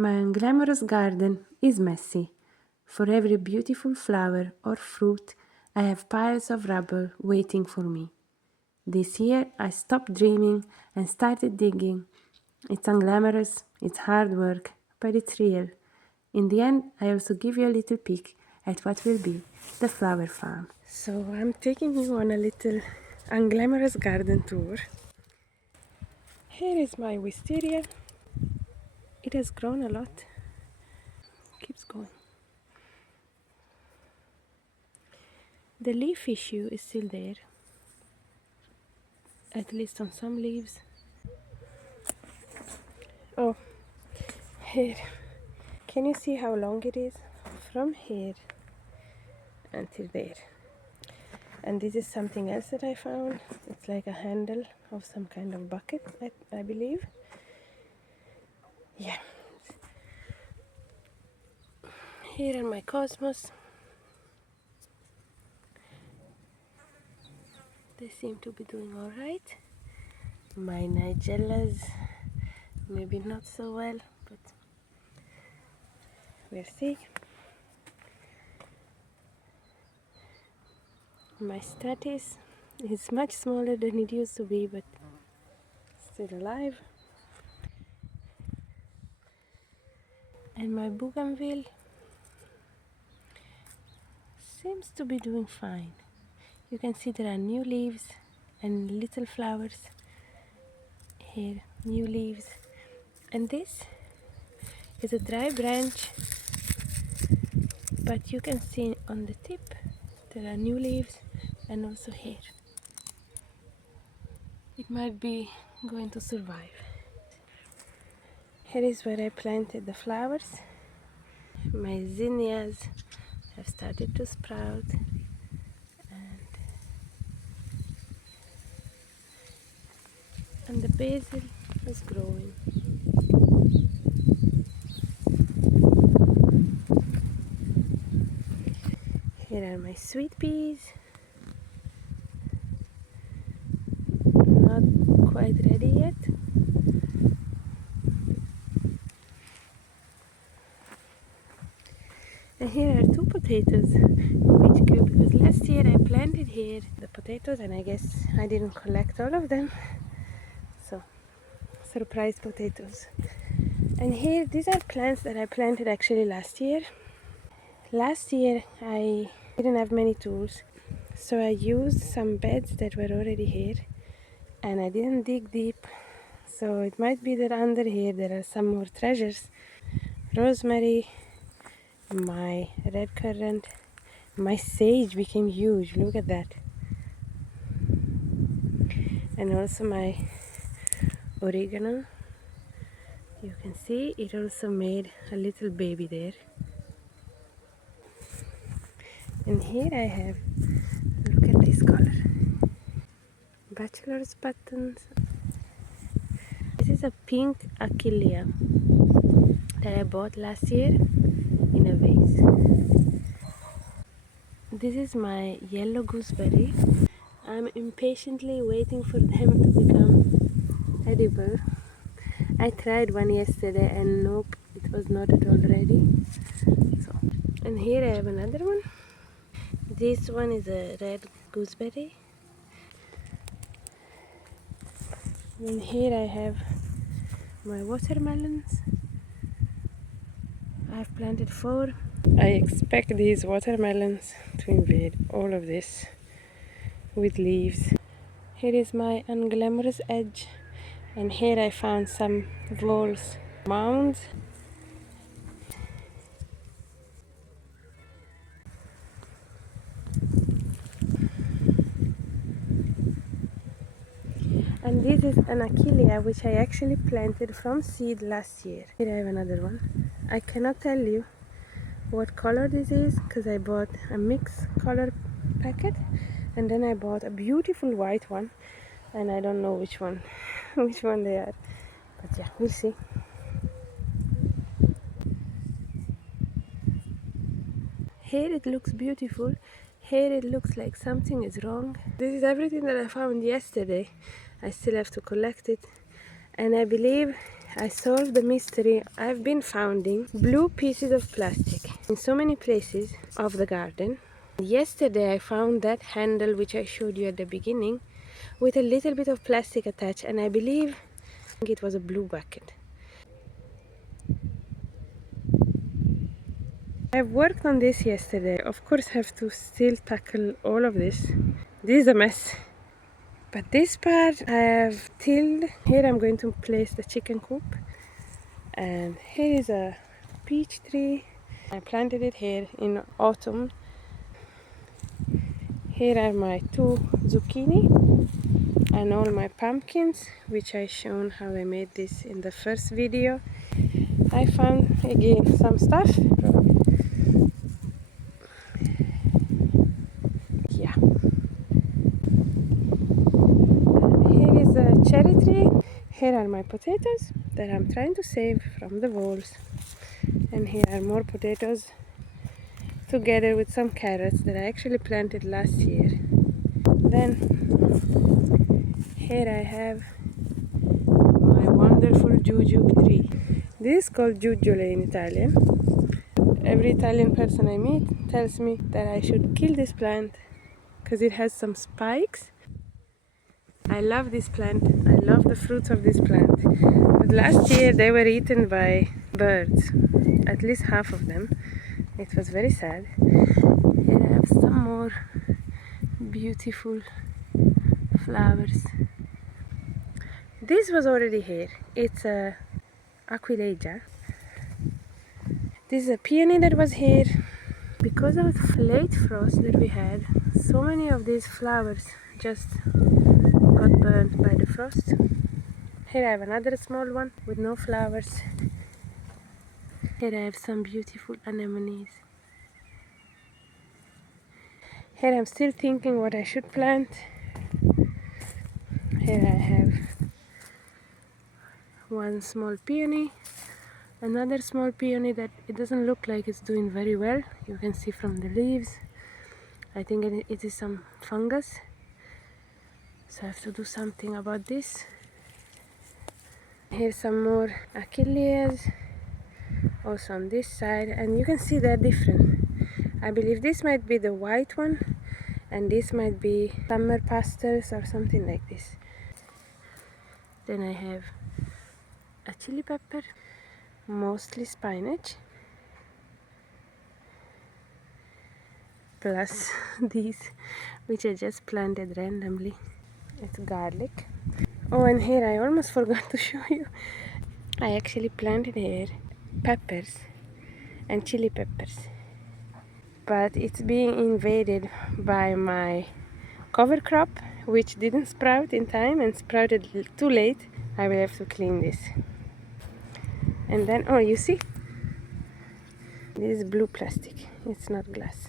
My unglamorous garden is messy. For every beautiful flower or fruit, I have piles of rubble waiting for me. This year, I stopped dreaming and started digging. It's unglamorous, it's hard work, but it's real. In the end, I also give you a little peek at what will be the flower farm. So I'm taking you on a little unglamorous garden tour. Here is my wisteria. It has grown a lot. Keeps going. The leaf issue is still there, at least on some leaves. Oh, here. Can you see how long it is? From here until there. And this is something else that I found. It's like a handle of some kind of bucket, I believe. Yeah. Here are my cosmos. They seem to be doing alright. My nigellas, maybe not so well, but we'll see. My status is much smaller than it used to be, but still alive. And my bougainville seems to be doing fine. You can see there are new leaves and little flowers. Here, new leaves. And this is a dry branch, but you can see on the tip there are new leaves, and also here. It might be going to survive. Here is where I planted the flowers. My zinnias have started to sprout, and the basil is growing. Here are my sweet peas. Not quite ready yet. And here are two potatoes which grew because last year I planted here the potatoes, and I guess I didn't collect all of them. So, surprise potatoes. And here, these are plants that I planted actually last year. Last year I didn't have many tools, so I used some beds that were already here, and I didn't dig deep. So it might be that under here there are some more treasures. Rosemary, my red currant, my sage became huge, look at that. And also my oregano. You can see it also made a little baby there. And here I have, look at this color, bachelor's buttons. This is a pink achillea that I bought last year in a vase. This is my yellow gooseberry. I'm impatiently waiting for them to become edible. I tried one yesterday and nope, it was not at all ready. So, and here I have another one. This one is a red gooseberry. And here I have my watermelons. I've planted 4. I expect these watermelons to invade all of this with leaves. Here is my unglamorous edge, and here I found some voles mounds. And this is an achillea which I actually planted from seed last year. Here I have another one. I cannot tell you what color this is because I bought a mixed color packet, and then I bought a beautiful white one, and I don't know which one they are, but yeah, we'll see. Here it looks beautiful, here it looks like something is wrong. This is everything that I found yesterday. I still have to collect it, and I believe I solved the mystery. I've been finding blue pieces of plastic in so many places of the garden. Yesterday I found that handle which I showed you at the beginning with a little bit of plastic attached, and I believe it was a blue bucket. I've worked on this yesterday. Of course I have to still tackle all of this. This is a mess. But this part I have tilled. Here I'm going to place the chicken coop. And here is a peach tree. I planted it here in autumn. Here are my 2 zucchini and all my pumpkins, which I shown how I made this in the first video. I found again some stuff. Yeah. Here is a cherry tree. Here are my potatoes that I'm trying to save from the walls. And here are more potatoes together with some carrots that I actually planted last year. Then here I have my wonderful jujube tree. This is called giuggiole in Italian. Every Italian person I meet tells me that I should kill this plant because it has some spikes. I love this plant. I love the fruits of this plant. But last year they were eaten by birds, at least half of them. It was very sad. Here I have some more beautiful flowers. This was already here. It's a aquilegia. This is a peony that was here. Because of the late frost that we had, so many of these flowers just got burned by the frost. Here I have another small one with no flowers. Here I have some beautiful anemones. Here I'm still thinking what I should plant. Here I have one small peony, another small peony that it doesn't look like it's doing very well. You can see from the leaves. I think it is some fungus. So I have to do something about this. Here's some more achilles, also on this side, and you can see they're different. I believe this might be the white one, and this might be summer pastels or something like this. Then I have a chili pepper, mostly spinach, plus these which I just planted randomly. It's garlic. Oh, and here I almost forgot to show you. I actually planted here peppers and chili peppers, but it's being invaded by my cover crop, which didn't sprout in time and sprouted too late. I will have to clean this. And then, oh, you see, this is blue plastic, it's not glass.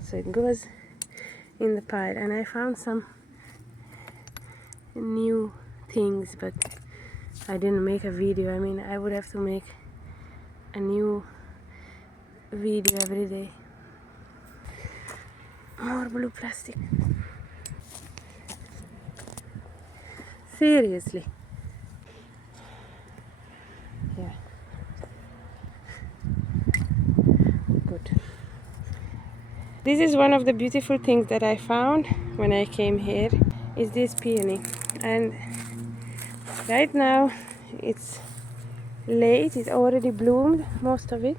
So it goes in the pile, and I found some new things, but I didn't make a video. I mean, I would have to make a new video every day. More blue plastic. Seriously. Yeah. Good. This is one of the beautiful things that I found when I came here, is this peony. And right now it's late, it already bloomed, most of it.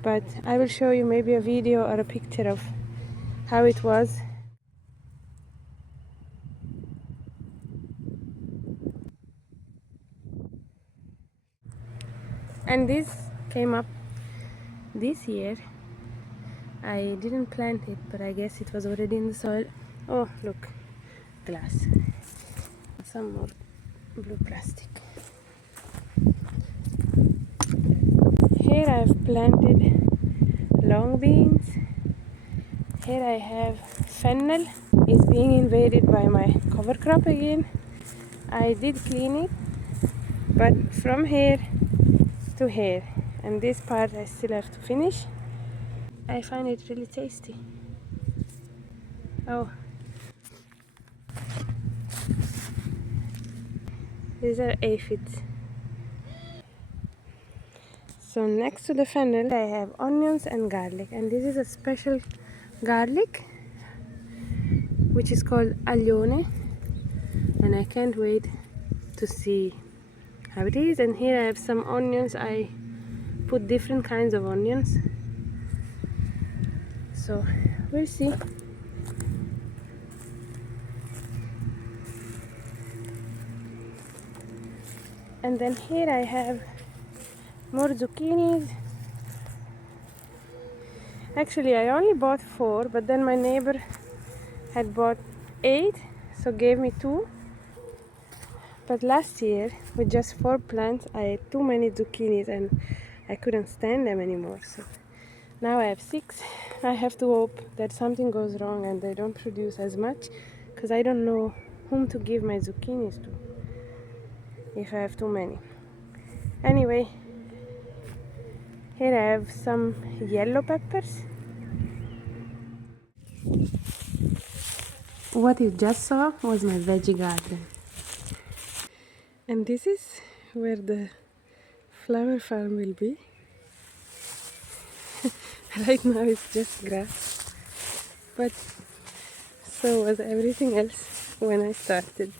But I will show you maybe a video or a picture of how it was. And this came up this year. I didn't plant it, but I guess it was already in the soil. Oh, look, glass. Some more blue plastic. Here I've planted long beans. Here I have fennel. It's being invaded by my cover crop again. I did clean it, but from here to here, and this part I still have to finish. I find it really tasty. Oh, These are aphids. So next to the fennel I have onions and garlic, and this is a special garlic which is called aglione, and I can't wait to see how it is. And here I have some onions. I put different kinds of onions, so we'll see. And then here I have more zucchinis. Actually I only bought 4, but then my neighbor had bought 8, so gave me 2. But last year with just 4 plants I had too many zucchinis and I couldn't stand them anymore. So now I have 6. I have to hope that something goes wrong and they don't produce as much, because I don't know whom to give my zucchinis to if I have too many. Anyway, here I have some yellow peppers. What you just saw was my veggie garden. And this is where the flower farm will be. Right now it's just grass, but so was everything else when I started.